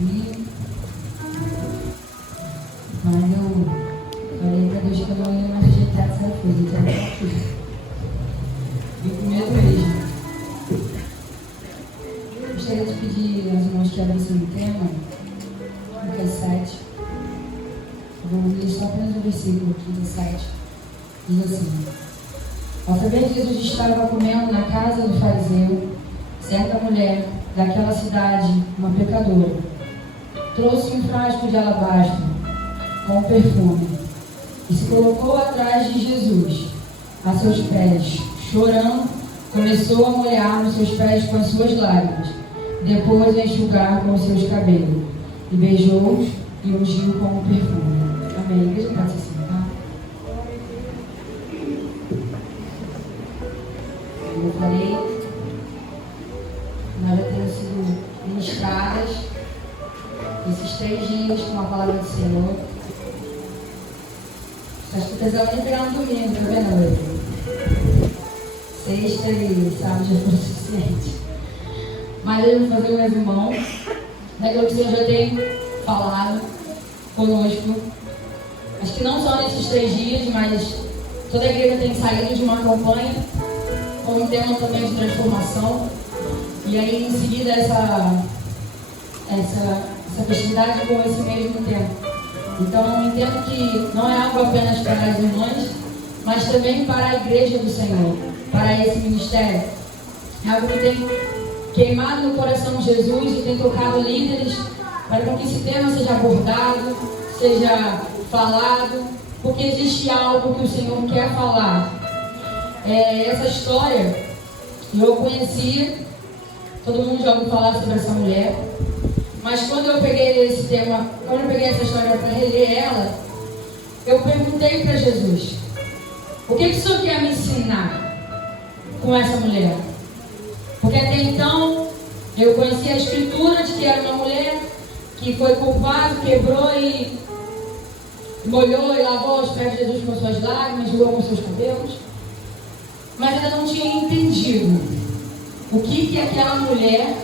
E mas eu falei pra Deus que eu não ia mais rejeitar essa coisa, e o primeiro mesmo. Eu gostaria de pedir aos irmãos que abrissem o tema, Lucas 7. Eu vou ler só apenas o versículo aqui do 7. Diz assim: ao saber que Jesus estava comendo na casa do fariseu, certa mulher daquela cidade, uma pecadora, trouxe um frasco de alabastro com perfume e se colocou atrás de Jesus, a seus pés. Chorando, começou a molhar os seus pés com as suas lágrimas, depois a enxugar com os seus cabelos, e beijou-os e ungiu com o perfume. Amém. Igreja, pode assim, tá? Como eu falei, nós já temos sido ministradas esses 3 dias com a palavra do Senhor. Acho que precisava nem pegar no domingo, tá vendo? Sexta e sábado já foi suficiente. Mas eu vou fazer um resumão daquilo que o Senhor já tem falado conosco. Acho que não só nesses 3 dias, mas toda a igreja tem saído de uma campanha com um tema também de transformação. E aí em seguida essa festividade com esse mesmo tempo. Então eu entendo que não é algo apenas para as irmãs, mas também para a igreja do Senhor, para esse ministério. É algo que tem queimado no coração de Jesus e tem tocado líderes para que esse tema seja abordado, seja falado, porque existe algo que o Senhor quer falar. Essa história eu conhecia, todo mundo já ouviu falar sobre essa mulher, mas quando eu peguei esse tema, quando eu peguei essa história para reler ela, eu perguntei para Jesus: o que o Senhor quer me ensinar com essa mulher? Porque até então eu conhecia a escritura de que era uma mulher que foi culpada, quebrou e molhou e lavou os pés de Jesus com suas lágrimas, jogou com seus cabelos, mas ainda não tinha entendido o que aquela mulher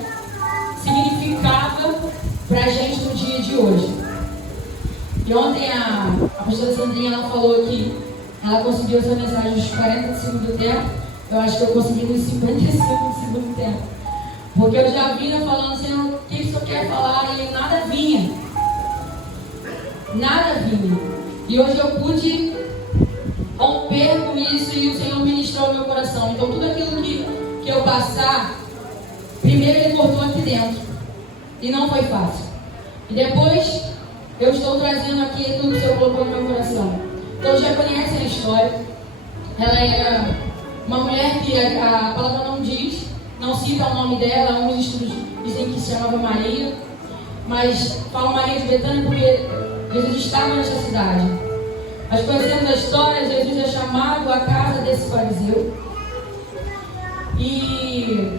significava para a gente no dia de hoje. E ontem a pastora Sandrinha ela falou que ela conseguiu essa mensagem nos 40 do segundo tempo. Eu acho que eu consegui nos 55 do segundo tempo. Porque eu já vinha falando assim, o que o Senhor quer falar? E nada vinha. Nada vinha. E hoje eu pude romper com isso e o Senhor ministrou o meu coração. Então tudo aquilo que eu passar, primeiro Ele cortou aqui dentro. E não foi fácil. E depois eu estou trazendo aqui tudo que o Senhor colocou no meu coração. Todos já conhecem a história. Ela era uma mulher que a palavra não diz, não cita o nome dela. Alguns estudos dizem que se chamava Maria, mas falam Maria de Betânia porque Jesus estava nessa cidade. Mas conhecendo a história, Jesus é chamado à casa desse fariseu. E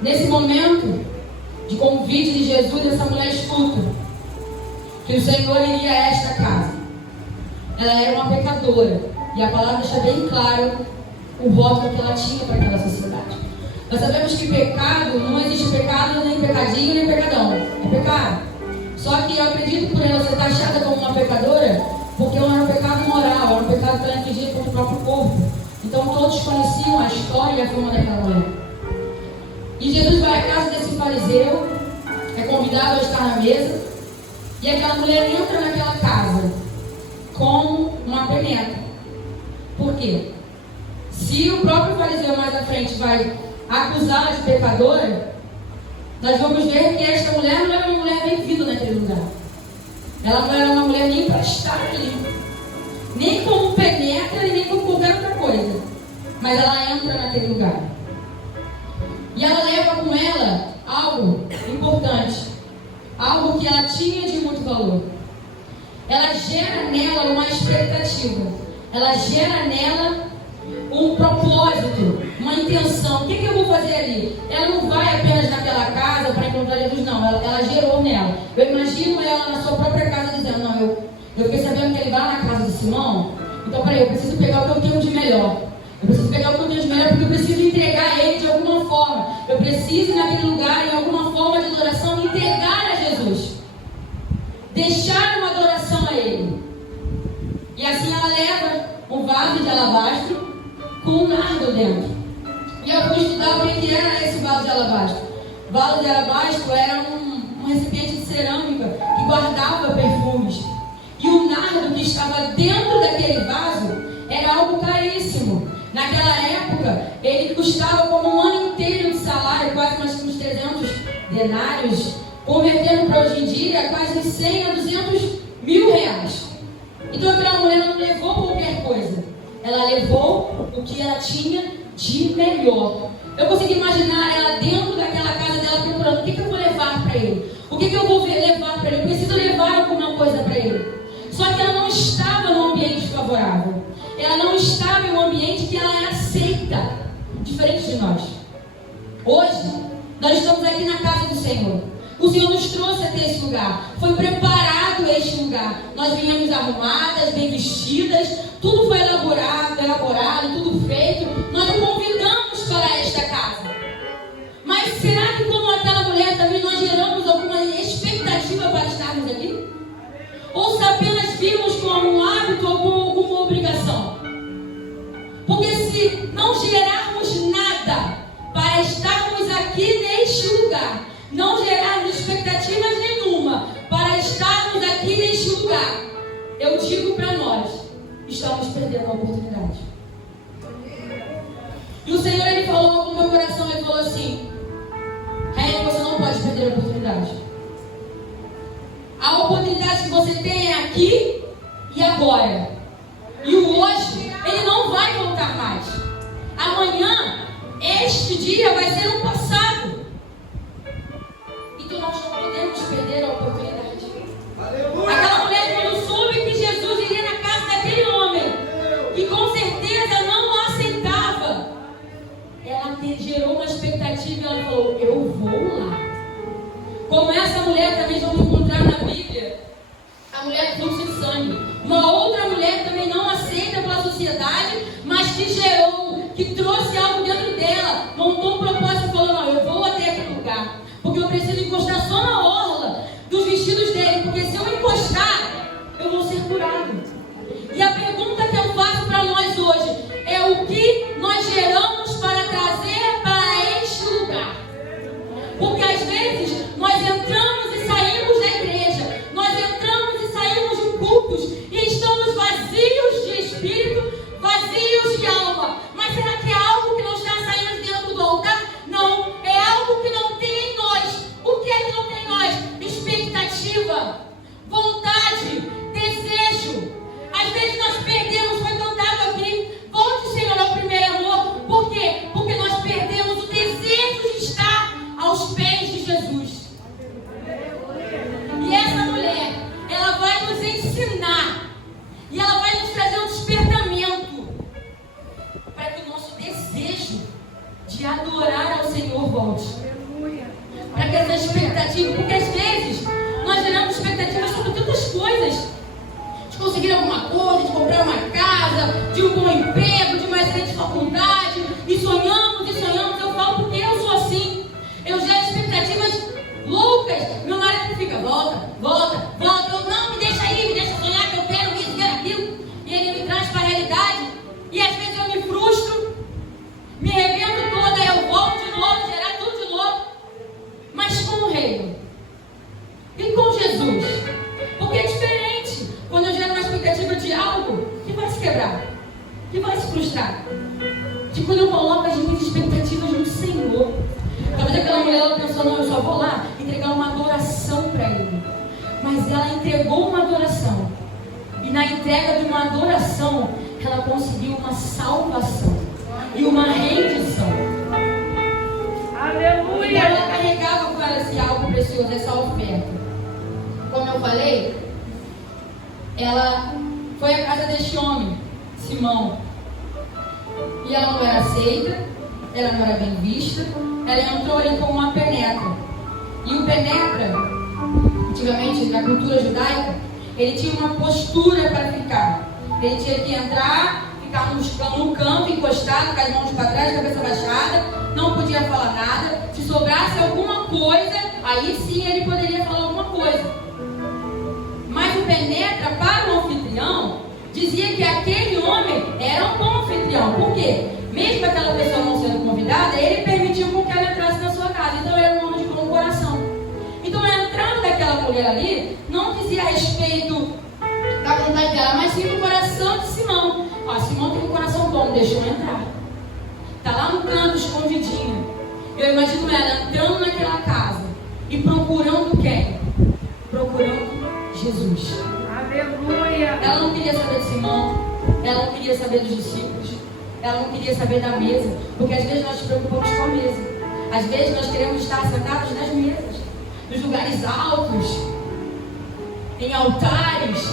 nesse momento de convite de Jesus, essa mulher escuta que o Senhor iria a esta casa. Ela era uma pecadora, e a palavra deixa bem claro o rótulo que ela tinha para aquela sociedade. Nós sabemos que pecado, não existe pecado, nem pecadinho, nem pecadão. É pecado. Só que eu acredito por ela ser taxada como uma pecadora, porque ela era um pecado moral, era um pecado que ela infligia contra o próprio corpo. Então todos conheciam a história e a fama daquela mulher. E Jesus vai à casa desse fariseu, é convidado a estar na mesa, e aquela mulher entra naquela casa como uma penetra. Por quê? Se o próprio fariseu mais à frente vai acusá-la de pecadora, nós vamos ver que esta mulher não era uma mulher bem-vinda naquele lugar. Ela não era uma mulher nem para estar ali, nem como penetra e nem como qualquer outra coisa. Mas ela entra naquele lugar. E ela leva com ela algo importante, algo que ela tinha de muito valor. Ela gera nela uma expectativa, ela gera nela um propósito, uma intenção. O que eu vou fazer ali? Ela não vai apenas naquela casa para encontrar Jesus, não. Ela gerou nela. Eu imagino ela na sua própria casa dizendo: não, eu fiquei sabendo que ele vai na casa de Simão, então peraí, eu preciso pegar o que eu tenho de melhor. Eu preciso pegar o que eu tenho de melhor, porque eu preciso entregar a ele de alguma forma. Eu preciso, naquele lugar, em alguma forma de adoração, entregar a Jesus. deixar uma adoração a Ele. E assim ela leva um vaso de alabastro com um nardo dentro. E eu fui estudar o que era esse vaso de alabastro. O vaso de alabastro era um recipiente de cerâmica que guardava perfumes. E o nardo que estava dentro daquele vaso era algo caríssimo. Naquela época, ele custava como um ano inteiro de salário, quase uns 300 denários, convertendo para hoje em dia, quase uns 100 a 200 mil reais. Então aquela mulher não levou qualquer coisa. Ela levou o que ela tinha de melhor. Eu consegui imaginar ela dentro daquela casa dela procurando o que eu vou levar para ele. O que eu vou levar para ele? Eu preciso levar alguma coisa para ele. Só que ela não estava num ambiente favorável. Ela não estava em um ambiente que ela é aceita, diferente de nós. Hoje, nós estamos aqui na casa do Senhor. O Senhor nos trouxe até esse lugar. Foi preparado este lugar. Nós viemos arrumadas, bem vestidas. Tudo foi elaborado, tudo feito. Nós o convidamos para esta casa. Mas será que como aquela mulher também nós geramos alguma expectativa para estarmos aqui? Ou se apenas vimos como um hábito ou como alguma obrigação? Porque se não gerarmos nada para estarmos aqui neste lugar, não gerarmos expectativas nenhuma para estarmos aqui neste lugar, eu digo para nós, estamos perdendo a oportunidade. E o Senhor, Ele falou no meu coração, Ele falou assim: Rainha, você não pode perder a oportunidade. A oportunidade que você tem é aqui e agora. E o hoje, ele não vai voltar mais. Amanhã, este dia vai ser um passado. Então nós não podemos perder a oportunidade. Aquela mulher, quando soube que Jesus iria na casa daquele homem, que com certeza não o aceitava, ela gerou uma expectativa e ela falou: eu vou lá. Como essa mulher também vamos encontrar na Bíblia, a mulher do fluxo de sangue. Uma outra mulher também não aceita pela sociedade, mas que gerou, que trouxe algo dentro dela, montou um propósito e falou: não, eu vou até aquele lugar, porque eu preciso encostar só na orla dos vestidos dele, porque se eu encostar, eu vou ser curado. E a pergunta que eu faço para nós hoje é: o que nós geramos para trazer para este lugar? Porque às vezes nós entramos e saímos da igreja, nós entramos e saímos de cultos e estamos vazios de espírito, vazios de alma. Mas será que é algo que não está saindo dentro do altar? Não, é algo que não tem em nós. O que é que não tem em nós? Expectativa, vontade, desejo. Às vezes nós perdemos, foi cantado aqui, volte, Senhor, ao primeiro amor. Por quê? Porque nós perdemos o desejo de estar aos pés de Jesus. E essa mulher, ela vai nos ensinar, e ela vai nos trazer um despertamento, para que o nosso desejo de adorar ao Senhor volte. Para que essa expectativa, porque às vezes nós geramos expectativas sobre tantas coisas, de conseguir alguma coisa, de comprar uma casa, de um bom emprego, de uma excelente faculdade, e sonhamos, eu falo porque eu sou assim. Eu gero expectativas loucas. Meu marido fica: volta, eu não, me deixa aí, me deixa sonhar que eu quero isso, quero aquilo. E ele me traz para a realidade. E às vezes eu me frustro, me arrebento toda, eu volto de novo, gerar tudo de novo. Mas com o reino e com Jesus, porque é diferente quando eu gero uma expectativa de algo que vai se quebrar, que vai se frustrar, de quando eu coloco as minhas expectativas no Senhor. Talvez aquela mulher, ela pensou: não, eu só vou lá entregar uma adoração para Ele. Mas ela entregou uma adoração, e na entrega de uma adoração ela conseguiu uma salvação e uma rendição. Aleluia! Então ela carregava com ela esse algo precioso, essa oferta. Como eu falei, ela foi à casa deste homem, Simão, e ela não era aceita, ela não era bem vista. Ela entrou ali com uma penetra. E o penetra, antigamente na cultura judaica, ele tinha uma postura para ficar. Ele tinha que entrar, ficar no canto, encostado, com as mãos para trás, cabeça baixada, não podia falar nada. Se sobrasse alguma coisa, aí sim ele poderia falar alguma coisa. dizia que aquele homem era um bom anfitrião. Por quê? Mesmo aquela pessoa não sendo convidada, ele permitiu com que ela entrasse na sua casa. Então ele era um homem de bom coração. Então a entrada daquela mulher ali não dizia a respeito da vontade dela, mas sim do coração de Simão. Ó, Simão tem um coração bom, deixa eu entrar. Está lá no canto, escondidinho. Eu imagino ela entrando naquela casa e procurando quem? Procurando Jesus. Aleluia! Ela não queria saber de Simão, ela não queria saber dos discípulos, ela não queria saber da mesa, porque às vezes nós nos preocupamos com a mesa. Às vezes nós queremos estar sentados nas mesas, nos lugares altos, em altares.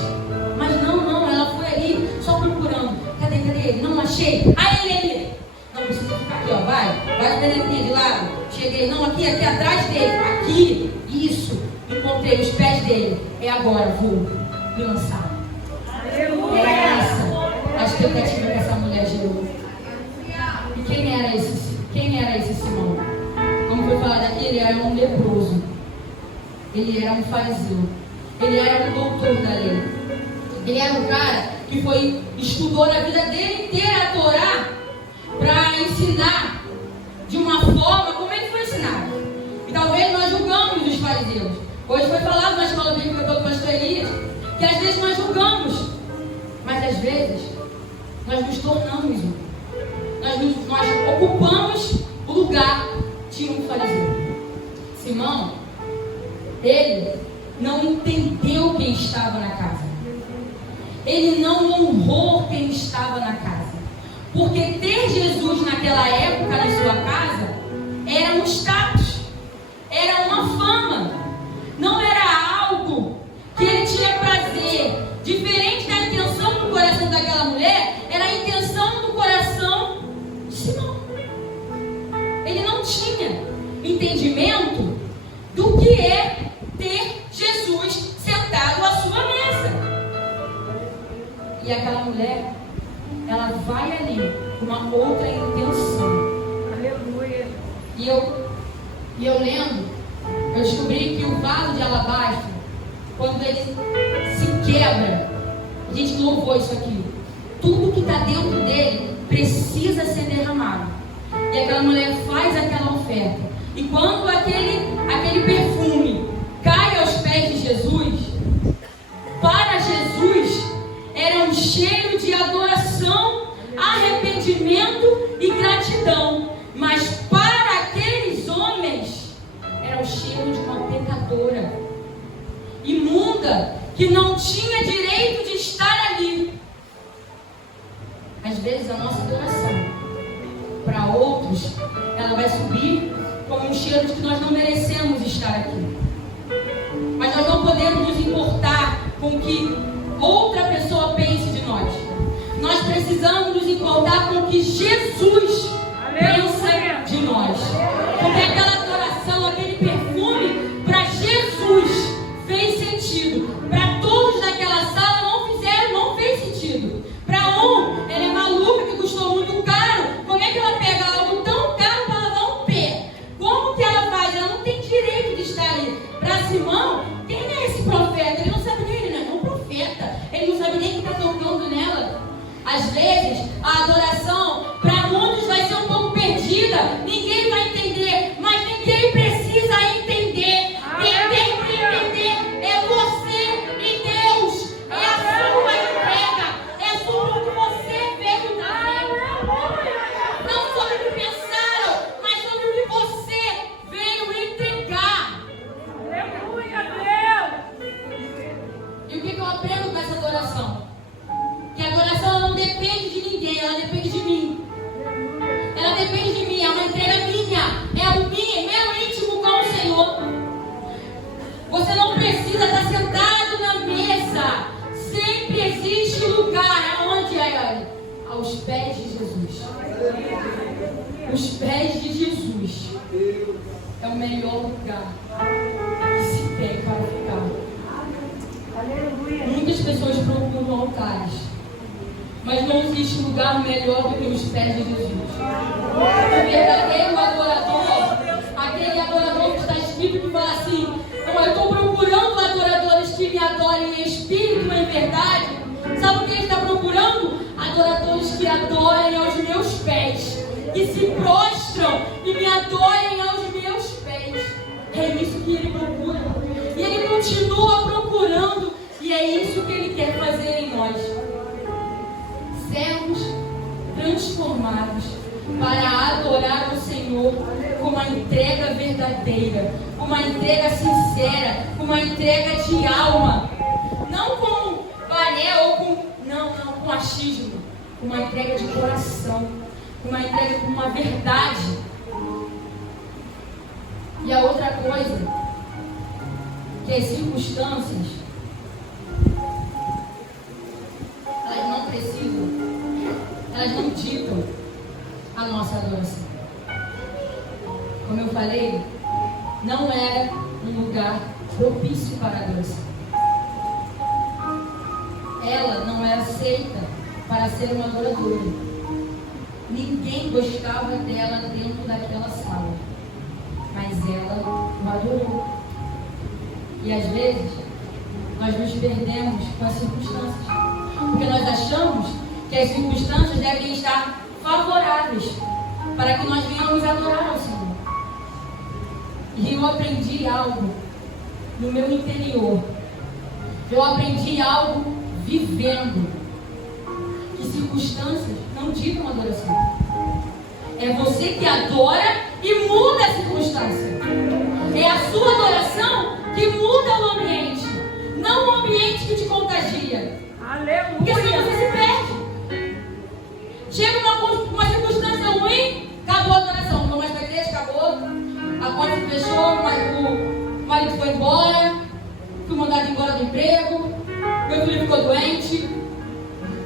Mas não, ela foi ali só procurando. Cadê ele? Não achei. Ah, ele. Não, precisa ficar aqui, ó. Vai aqui de lado. Cheguei, não, aqui atrás dele. Aqui, isso. Encontrei os pés dele. É agora, vou me lançar. Aleluia! Era essa a expectativa que essa mulher gerou. E quem era esse Simão? Como foi falado aqui, ele era um leproso. Ele era um fariseu. Ele era um doutor da lei. Ele era um cara que estudou na vida dele inteira a Torá para ensinar de uma forma como ele foi ensinado. E talvez nós julgamos os fariseus. Hoje foi falado na escola bíblica pelo pastor Elias que às vezes nós julgamos, mas às vezes nós nos tornamos um. Nós ocupamos o lugar de um fariseu. Simão, ele não entendeu quem estava na casa. Ele não honrou quem estava na casa. Porque ter Jesus naquela época na sua casa era um status, era uma fama, não era algo que ele tinha prazer. Diferente da intenção do coração daquela mulher, era a intenção do coração de Simão. Ele não tinha entendimento do que é ter Jesus sentado à sua mesa. E aquela mulher, ela vai ali com uma outra intenção. Aleluia! E eu lendo, eu descobri que o vaso de alabastro, quando ele se quebra, a gente louvou isso aqui. Tudo que está dentro dele precisa ser derramado. E aquela mulher faz aquela oferta. E quando aquele perfume cai aos pés de Jesus, para Jesus era um cheiro de adoração, arrependimento e gratidão. Mas para aqueles homens era o cheiro de uma pecadora imunda, que não tinha direito de estar ali. Às vezes a nossa adoração para outros, ela vai subir como um cheiro de que nós não merecemos estar aqui. Mas nós não podemos nos importar com o que outra pessoa pense de nós. Nós precisamos nos importar com o que Jesus pensa de nós. Porque aquela adoração, aquele perfume, para Jesus fez sentido. Para todos daquela sala não fez sentido. Para ela é maluca, que custou muito caro. Como é que ela pega algo tão caro para lavar um pé? Como que ela faz? Ela não tem direito de estar ali. Para Simão, quem é esse profeta? Ele não sabe nem, ele não é um profeta. Ele não sabe nem quem está tocando nela. Às vezes, a adoração para muitos vai ser um pouco perdida. Ninguém vai entender, mas ninguém precisa entender. Quem tem que entender é você e Deus. É a sua entrega. É sobre o que você veio trazer. Não sobre o que pensaram, mas sobre o que você veio entregar. Aleluia, Deus! E o que eu aprendo com essa adoração? Que a adoração ela não depende de ninguém, ela depende de mim. Ela depende de mim, é uma entrega minha. É o meu íntimo com o Senhor. Você não precisa estar sentado na mesa. Sempre existe lugar. Aonde é? Aos pés de Jesus. Os pés de Jesus é o melhor lugar que se tem para ficar. Aleluia! Muitas pessoas procuram altares, mas não existe lugar melhor do que os pés de Jesus. O verdadeiro adorador, aquele adorador que está escrito que fala assim: eu estou procurando adoradores que me adorem em espírito e em verdade. Sabe o que ele está procurando? Adoradores que adorem aos meus pés, que se prostram e me adorem aos meus pés. É isso que Ele procura. E Ele continua procurando. E é isso que Ele quer fazer em nós. Servos transformados para adorar o Senhor com uma entrega verdadeira, com uma entrega sincera, com uma entrega de alma. Não com bané ou com achismo. Com uma entrega de coração. Com uma entrega com uma verdade. E a outra coisa, que as circunstâncias, elas não precisam, elas não ditam a nossa adoração. Como eu falei, não era um lugar propício para a adoração. Ela não era aceita para ser uma adoradora. Ninguém gostava dela dentro daquela sala. Mas ela o adorou. E às vezes, nós nos perdemos com as circunstâncias. Porque nós achamos que as circunstâncias devem estar favoráveis para que nós venhamos adorar ao Senhor. E eu aprendi algo no meu interior. Eu aprendi algo vivendo. Que circunstâncias não ditam adoração. É você que adora e muda a circunstância. É a sua adoração que muda o ambiente. Não o ambiente que te contagia. Aleluia. Porque senão você se perde. Chega uma circunstância ruim, acabou a adoração. Não vou mais para a igreja, acabou. A porta se fechou, o marido foi embora. Fui mandado embora do emprego. Meu filho ficou doente.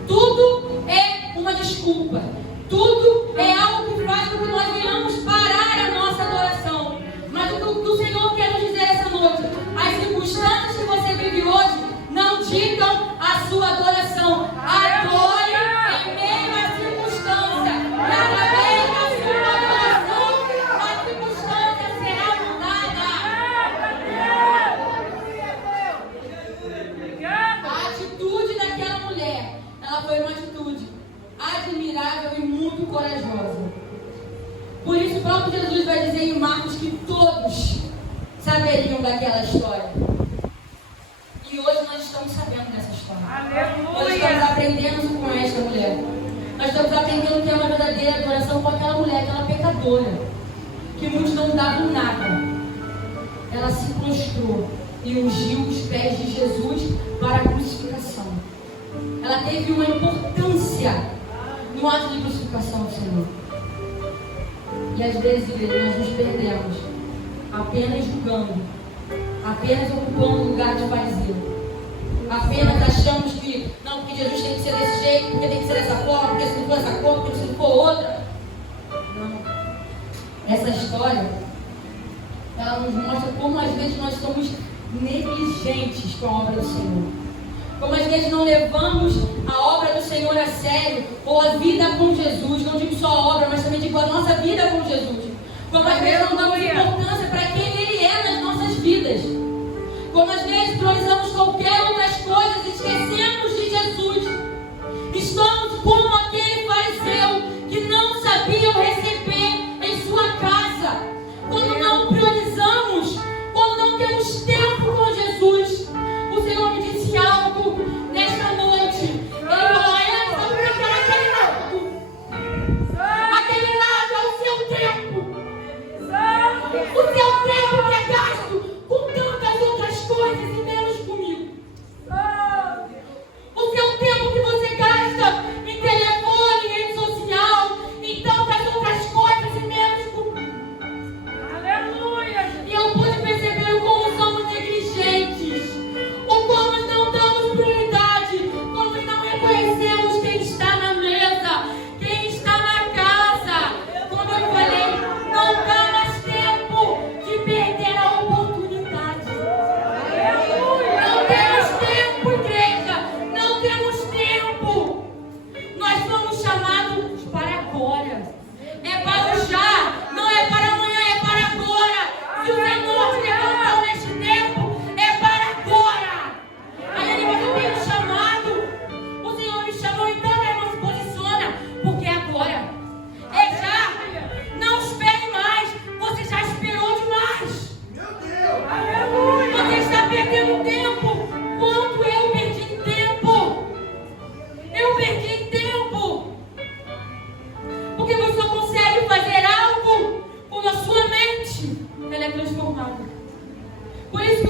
Tudo é uma desculpa. Tudo é algo que faz com que nós venhamos parar a nossa adoração. Mas o que o Senhor quer nos dizer essa noite, as circunstâncias que você vive hoje não ditam a sua adoração. Adore em meio à circunstância. E através da sua adoração, a circunstância será mudada. A atitude daquela mulher, ela foi uma atitude admirável e muito corajosa. Por isso o próprio Jesus vai dizer em Marcos que todos saberiam daquela história. E hoje nós estamos sabendo dessa história. Aleluia. Nós estamos aprendendo com esta mulher. Nós estamos aprendendo que é uma verdadeira adoração com aquela mulher, aquela pecadora, que muitos não davam nada. Ela se prostrou e ungiu os pés de Jesus para a crucificação. Ela teve uma importância no ato de crucificação do Senhor. E às vezes, igreja, nós nos perdemos apenas julgando, apenas ocupando o lugar de fariseu. Apenas achamos que, não, porque Jesus tem que ser desse jeito, porque tem que ser dessa forma, porque se não for essa cor, porque se não for outra. Não. Essa história, ela nos mostra como às vezes nós somos negligentes com a obra do Senhor. Como às vezes não levamos a obra do Senhor a sério, ou a vida com Jesus, não digo só a obra, mas também digo a nossa vida com Jesus. Como às vezes não damos importância para quem Ele é nas nossas vidas. Como às vezes priorizamos qualquer outras coisas e esquecemos de Jesus. Estamos como aquele fariseu que não sabia receber em sua casa. Quando não priorizamos, quando não temos tempo com Jesus. O Senhor me disse algo nesta noite. Ele falou, essa porque aquele lado é o seu tempo. O seu tempo que é gasto com tantas outras coisas e menos comigo. O seu tempo que você gasta em telefone, em rede social, em tantas outras coisas e menos comigo. Aleluia. E eu pude perceber como somos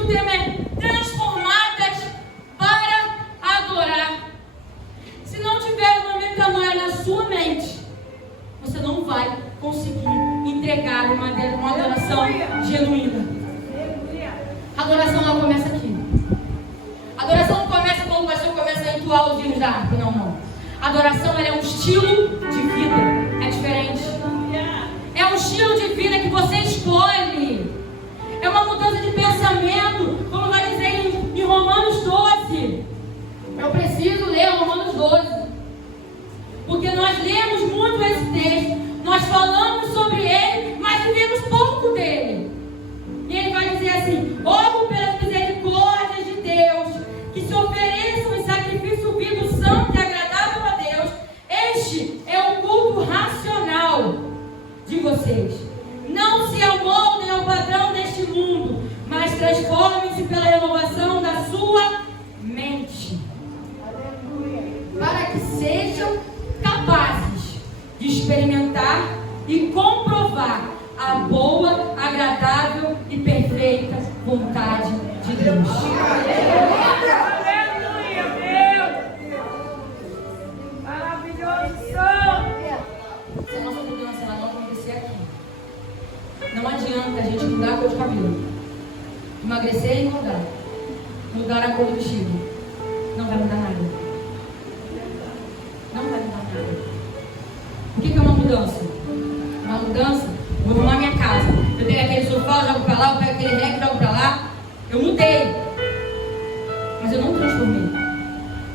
o tema é transformadas para adorar. Se não tiver uma metanoia na sua mente, você não vai conseguir entregar uma adoração genuína. A adoração não começa aqui. A adoração não começa quando o pastor começa a entoar os hinos da harpa. Não. A adoração ela é um estilo de vida. É diferente. É um estilo de vida que você escolhe. É uma mudança de pensamento, como vai dizer em Romanos 12. Eu preciso ler Romanos 12. Porque nós lemos muito esse texto. Nós falamos sobre ele, mas vivemos pouco dele. E ele vai dizer assim: rogo pelas misericórdias de Deus, que se ofereçam em sacrifício vivo, santo e agradável a Deus. Este é o culto racional de vocês. Não se amoldem ao padrão deste mundo, mas transformem-se pela renovação da sua mente, para que sejam capazes de experimentar e comprovar a boa, agradável e perfeita vontade de Deus. Aleluia, Deus! Maravilhoso som! Se a nossa mudança ela não acontecer aqui, não adianta a gente mudar a cor de cabelo, emagrecer e mudar a cor do vestido. Não vai mudar nada. Não vai mudar nada. O que é uma mudança? Uma mudança, vou arrumar minha casa. Eu pego aquele sofá, eu jogo pra lá, eu pego aquele rec, jogo pra lá. Eu mudei, mas eu não transformei.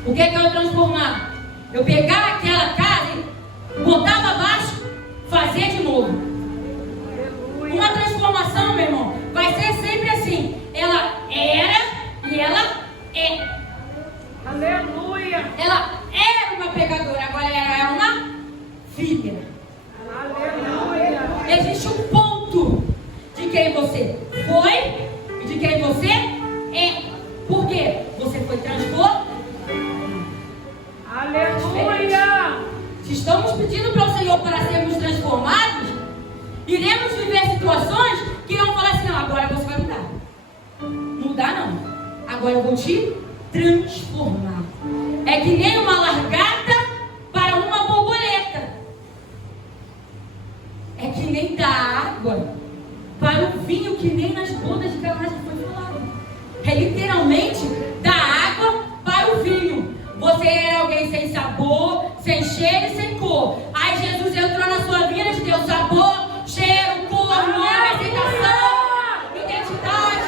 O que é eu transformar? Eu pegar aquela casa e botar pra baixo, fazer de novo. Uma transformação, meu irmão, vai ser sempre assim. Ela era e ela é. Aleluia! Ela era uma pecadora, agora ela é uma filha. Aleluia! Existe um ponto de quem você foi e de quem você é. Por quê? Você foi transformado. Aleluia! Se estamos pedindo para o Senhor para sermos transformados, iremos viver situações que irão falar assim: não, agora você vai mudar. Mudar não. Agora eu vou te transformar. É que nem uma largata para uma borboleta. É que nem da água para o vinho, que nem nas bodas de Caná já foi falado. É literalmente da água para o vinho. Você era alguém sem sabor, sem cheiro e sem cor. Aí Jesus entrou na sua vida e te deu sabor, cheiro, cor, nome, aceitação, identidade,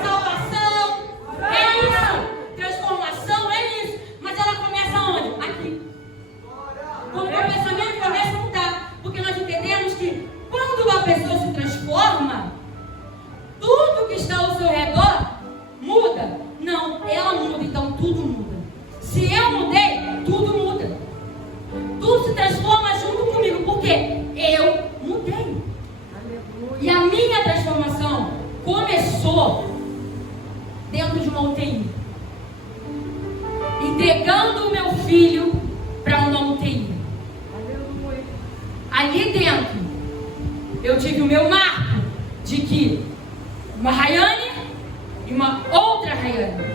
salvação. É isso. Transformação é isso. Mas ela começa onde? Aqui. Quando o meu pensamento começa a mudar. Porque nós entendemos que quando uma pessoa se transforma, tudo que está ao seu redor muda. Não, ela muda, então tudo muda. Se eu mudei, tudo muda. Tudo se transforma junto comigo, porque eu mudei. E a minha transformação começou dentro de uma UTI. Entregando o meu filho para uma UTI. Ali dentro, eu tive o meu marco de que uma Rayane e uma outra Rayane.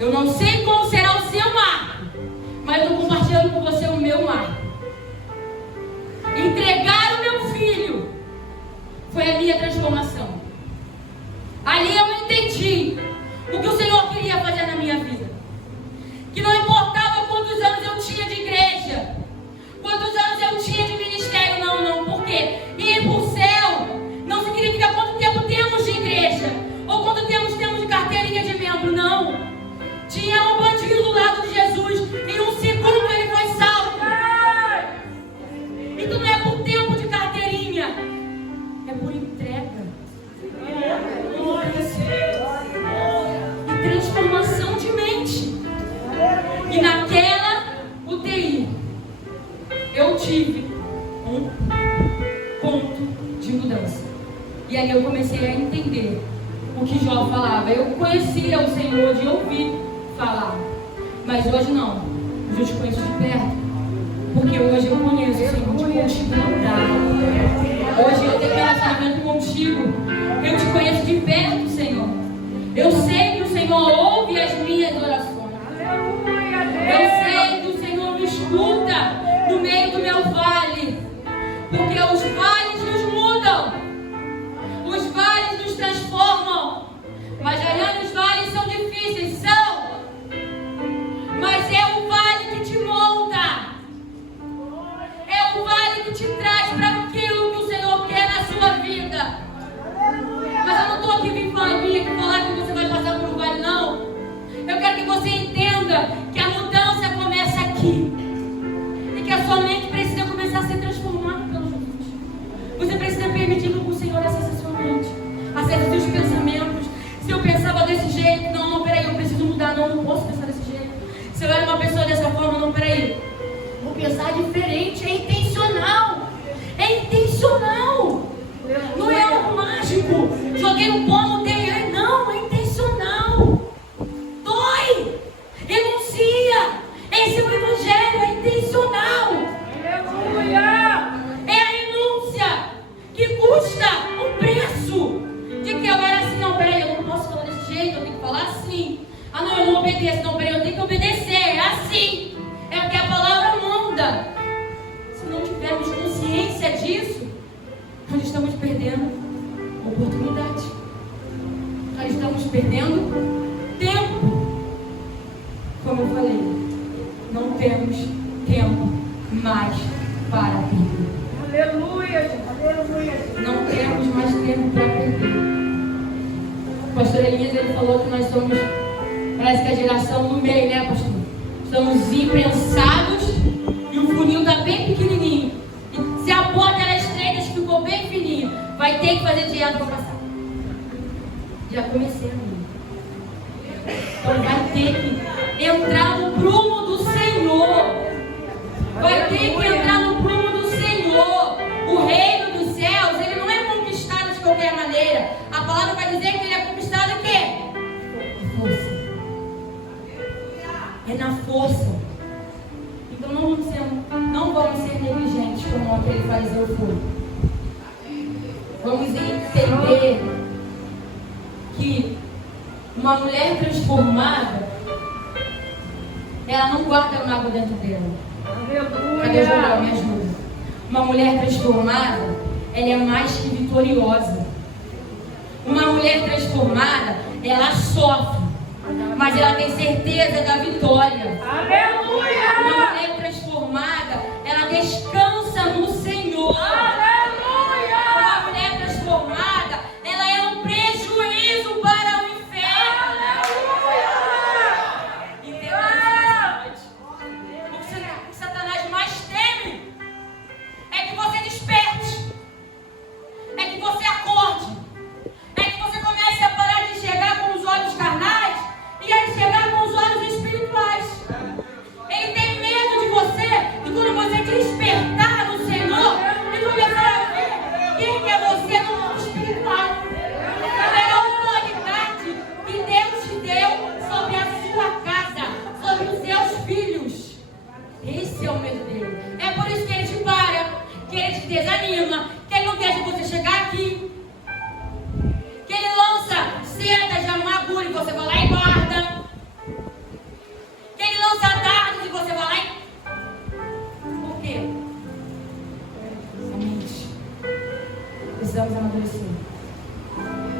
Eu não sei qual será o seu marco, mas eu estou compartilhando com você o meu marco. Entregar o meu filho foi a minha transformação. Ali eu entendi o que o Senhor queria fazer na minha vida. Que não importava quantos anos eu tinha de igreja, quantos anos eu tinha de ministério, não. Por quê? Ir para o céu não significa quanto tempo temos de igreja, ou quanto tempo temos de carteirinha de membro, não. Tinha um bandido do lado de Jesus, em um segundo ele foi salvo. Então não é por tempo de carteirinha, é por entrega. E transformação de mente. E naquela UTI, eu tive um ponto de mudança. E aí eu comecei a entender o que Jó falava. Eu conhecia o Senhor de ouvir falar, mas hoje não. Hoje eu te conheço de perto, porque hoje eu conheço o Senhor de contigo andar. Hoje eu tenho relacionamento contigo. Eu perto, Senhor. Eu sei que o Senhor ouve as minhas orações. Eu sei que o Senhor me escuta no meio do meu vale. Porque os vales nos mudam. Os vales nos transformam. Mas Ariane, os vales são difíceis, são. Mas é o vale que te molda. É o vale que te traz para aquilo que o Senhor quer na sua vida. Mas eu não estou aqui vindo falar que você vai passar por um vale, não. Eu quero que você entenda que a mudança começa aqui. E que a sua mente precisa começar a ser transformada pelo Jesus. Você precisa permitir que o Senhor acesse a sua mente. Acesse os seus pensamentos. Se eu pensava desse jeito, não, peraí, eu preciso mudar, não posso pensar desse jeito. Se eu era uma pessoa dessa forma, não, peraí, vou pensar diferente, é intencional. É intencional. Não é algo mágico. Joguei um pó, mudei, não, é intencional. Dói. Renuncia. Esse é o evangelho, é intencional. Aleluia. É a renúncia que custa um preço. De que agora assim, não, peraí, eu não posso falar desse jeito, eu tenho que falar assim. Ah, não, eu não obedeço, não, peraí, eu tenho que obedecer, é assim. É o que a palavra manda. Se não tivermos consciência disso, nós estamos perdendo oportunidade. Nós estamos perdendo tempo. Como eu falei, não temos tempo mais para perder. Aleluia. Aleluia. Não temos mais tempo para perder. O pastor Elias, ele falou que nós somos, parece que a geração do meio, né, pastor? Estamos imprensados e o funil está bem pequenininho. E se a porta era estreita, ficou bem fininho, vai ter que fazer dieta para passar. Já comecei, amigo. Então vai ter que entrar no prumo do Senhor. Vai ter que entrar no prumo do Senhor. O reino dos céus, ele não é conquistado de qualquer maneira. A palavra vai dizer que ele é conquistado em quê? Na força. É na força. Então não vamos ser negligentes como aquele fariseu foi. Vamos entender que uma mulher transformada, ela não guarda mágoa dentro dela. Cadê o João? Me ajuda. Uma mulher transformada, ela é mais que vitoriosa. Uma mulher transformada, ela sofre, mas ela tem certeza da vitória. Aleluia! Uma mulher transformada, ela descansa no Senhor. Aleluia! Uma mulher transformada, ela é um prejuízo para o inferno. Aleluia! Entendeu? O que Satanás mais teme é que você desperte, é que você acorde, é que você comece a parar de enxergar com os olhos carnais e a enxergar com os olhos espirituais. Ele tem medo de você, e quando você despertar no Senhor e começar a ver quem é você no mundo espiritual, é a autoridade que Deus te deu sobre a sua casa, sobre os seus filhos. Esse é o medo dele. É por isso que ele te para, que ele te desanima, que ele não deixa você chegar aqui, que ele lança setas de amargura e você vai lá e guarda, que ele lança dardos e você vai lá e... Por quê? Somente precisamos amadurecer.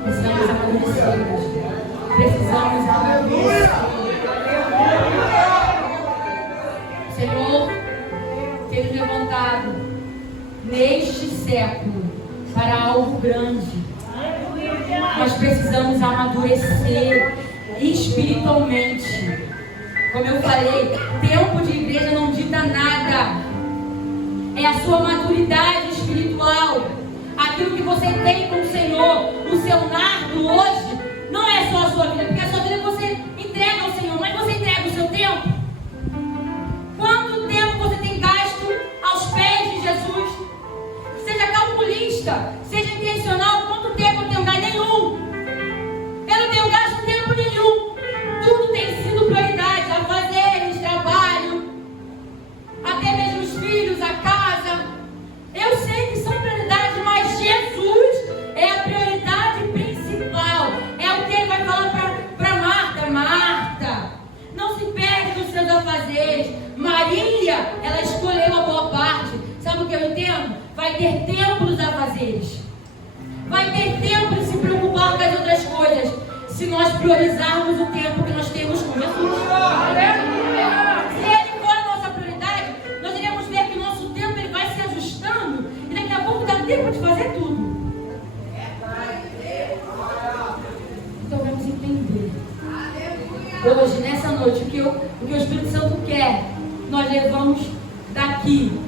Precisamos amadurecer. Precisamos amadurecer. Senhor, tem nos levantado neste século para algo grande. Nós precisamos amadurecer espiritualmente. Como eu falei, tempo de igreja não dita nada. É a sua maturidade espiritual. Aquilo que você tem com o Senhor. O seu nardo hoje não é só a sua vida, porque a sua vida você entrega ao Senhor, mas você entrega o seu tempo. Quanto tempo você tem gasto aos pés de Jesus? Seja calculista, seja intencional. Quanto tempo eu tenho gasto? Nenhum. Eu não tenho gasto tempo nenhum. Tudo tem sido prioridade. Afazeres, trabalho, até mesmo os filhos, a casa. Eu sei que são prioridades, mas Jesus é a prioridade. se nós priorizarmos o tempo que nós temos com Jesus. Aleluia. Se Ele for a nossa prioridade, nós iremos ver que o nosso tempo ele vai se ajustando e daqui a pouco dá tempo de fazer tudo. Então vamos entender. Hoje, nessa noite, o que o Espírito Santo quer, nós levamos daqui.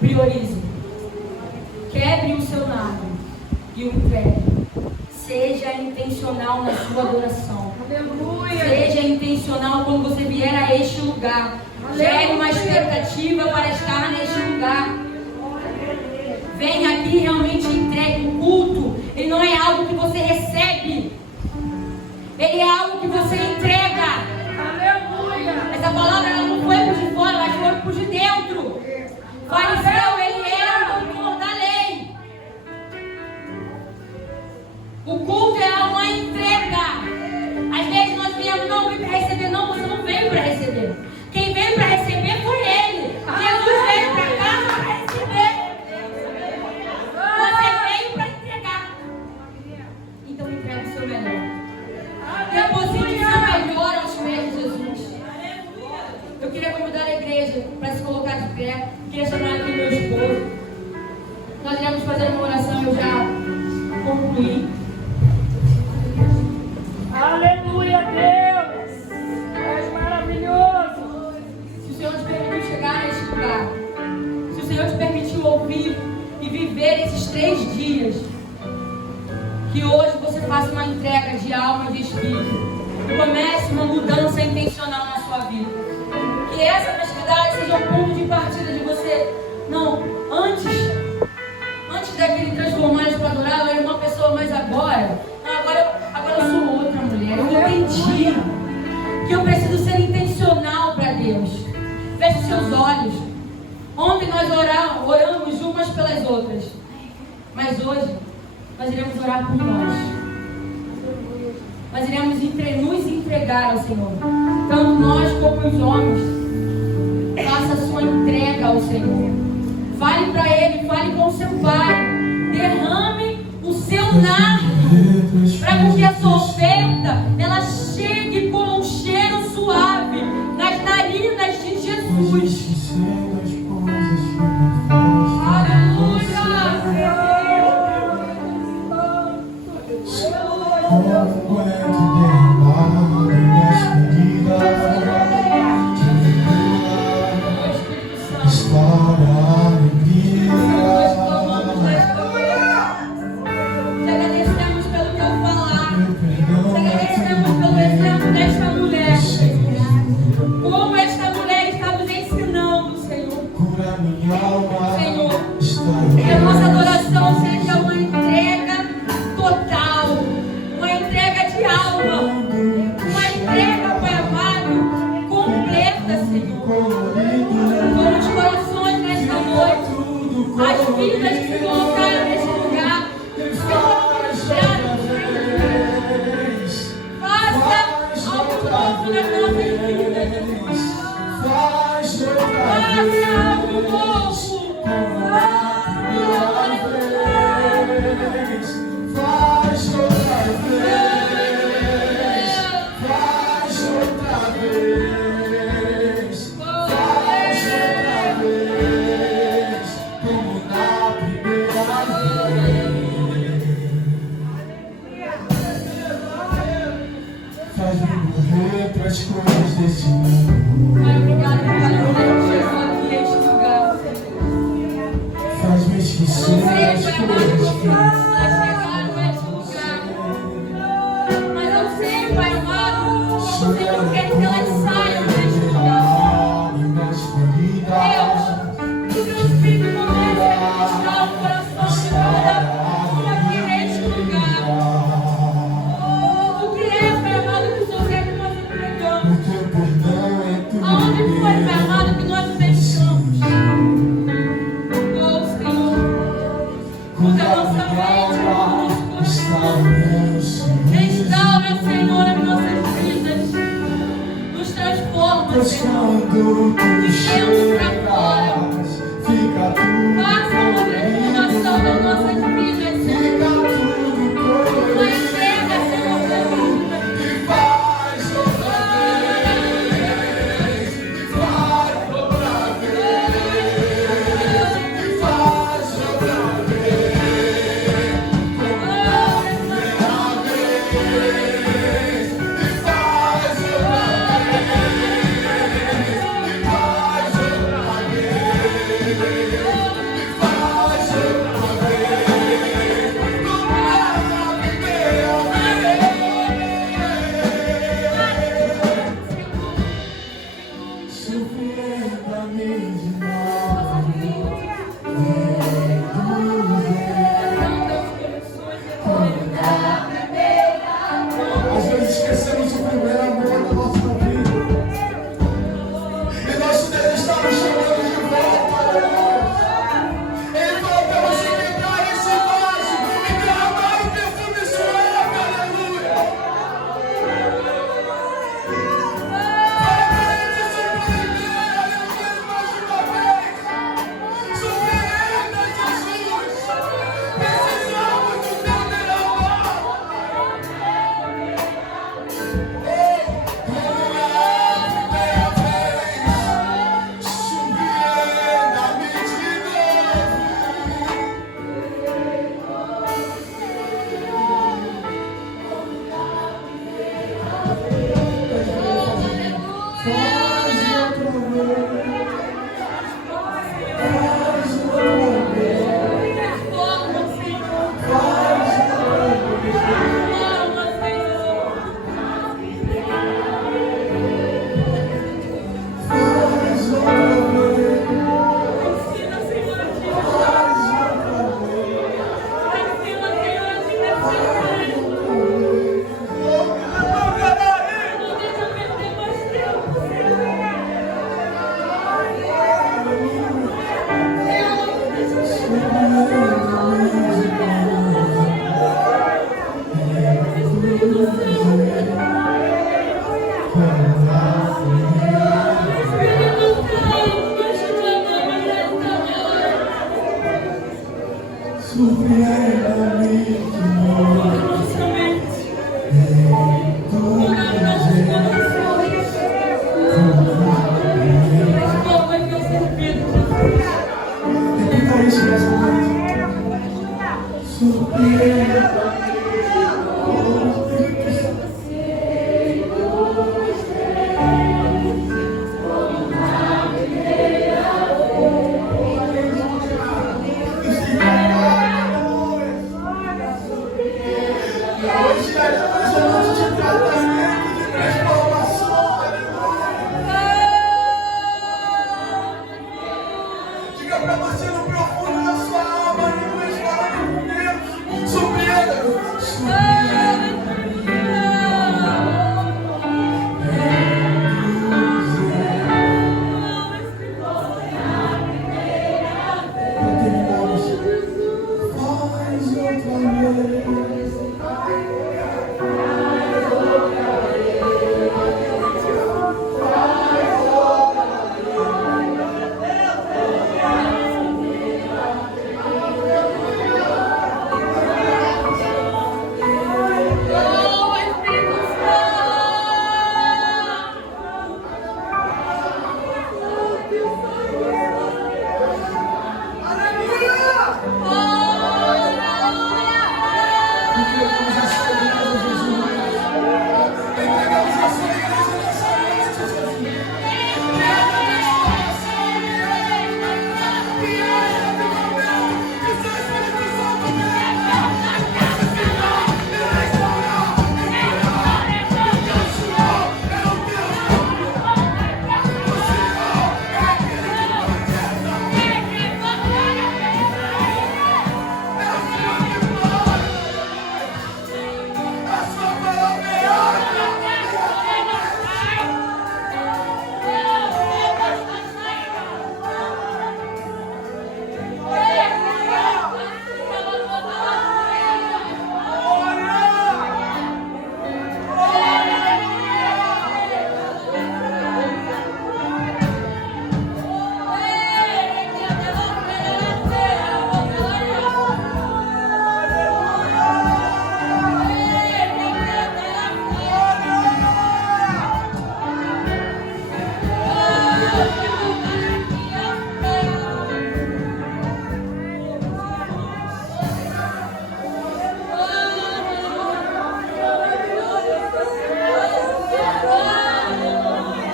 Priorize. Quebre o seu lado e o entregue. Seja intencional na sua adoração. Aleluia. Seja intencional quando você vier a este lugar. Gere uma expectativa para estar neste lugar. Venha aqui e realmente entregue o culto. Ele não é algo que você recebe. Ele é algo que você entrega. Aleluia. Essa palavra ela não foi por de fora, ela foi por de dentro. Fariseu, ele era o doutor da lei. O culto é uma entrega. Às vezes nós viemos, não vim para receber, não, você não veio para receber. Quem veio para receber foi ele. Jesus veio para casa para receber. Você veio para entregar. Então entrega o seu melhor. Deposite o seu melhor aos pés de Jesus. Eu queria convidar a igreja para se colocar de pé. Queria chamar aqui meu esposo. Nós iremos fazer uma oração, eu já concluí. Aleluia, Deus. Tu és maravilhoso. Se o Senhor te permitiu chegar neste lugar, se o Senhor te permitiu ouvir e viver esses 3 dias, que hoje você faça uma entrega de alma e de espírito. Comece uma mudança intencional na sua vida. Que essa festividade seja um ponto de partida de você. Não, antes daquele transformar para adorar, eu era uma pessoa, mas agora eu sou outra mulher. Eu entendi que eu preciso ser intencional para Deus. Feche seus olhos. Ontem nós oramos umas pelas outras. Mas hoje nós iremos orar por nós. Nós iremos nos entregar ao Senhor. Tanto nós como os homens. Faça a sua entrega ao Senhor. Fale para Ele, fale com o seu Pai. Derrame o seu nardo. Para que a sua oferta ela chegue com um cheiro suave nas narinas de Jesus. Que a nossa adoração seja uma entrega total, uma entrega de alma, uma entrega, Pai amado, completa, Senhor. Como os corações nesta noite, as vidas que se colocaram neste lugar, faça algo novo nas nossas vidas. Faça algo novo. As coisas desse mundo. Pai, obrigado por cada mulher que chegou aqui neste lugar. Faz-me esquecer Eu não sei, as Pai amado, coisas como que elas chegaram neste lugar. Mas eu sei, Pai amado, como o Senhor quer que elas saiam deste lugar. Deus, que o teu Espírito comece a ministrar o coração de cada um aqui neste lugar. O que é, Pai amado, que o Senhor quer que nós entregamos? Aonde foi, Pai amado, que nós deixamos? Oh, Senhor, muda a nossa mente, muda o nosso coração. Restaura, Senhor, as nossas vidas. Nos transforma, Senhor. De dentro para fora. Faça uma transformação nas nossas vidas, Senhor. Uma entrega, Senhor.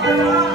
Aleluia.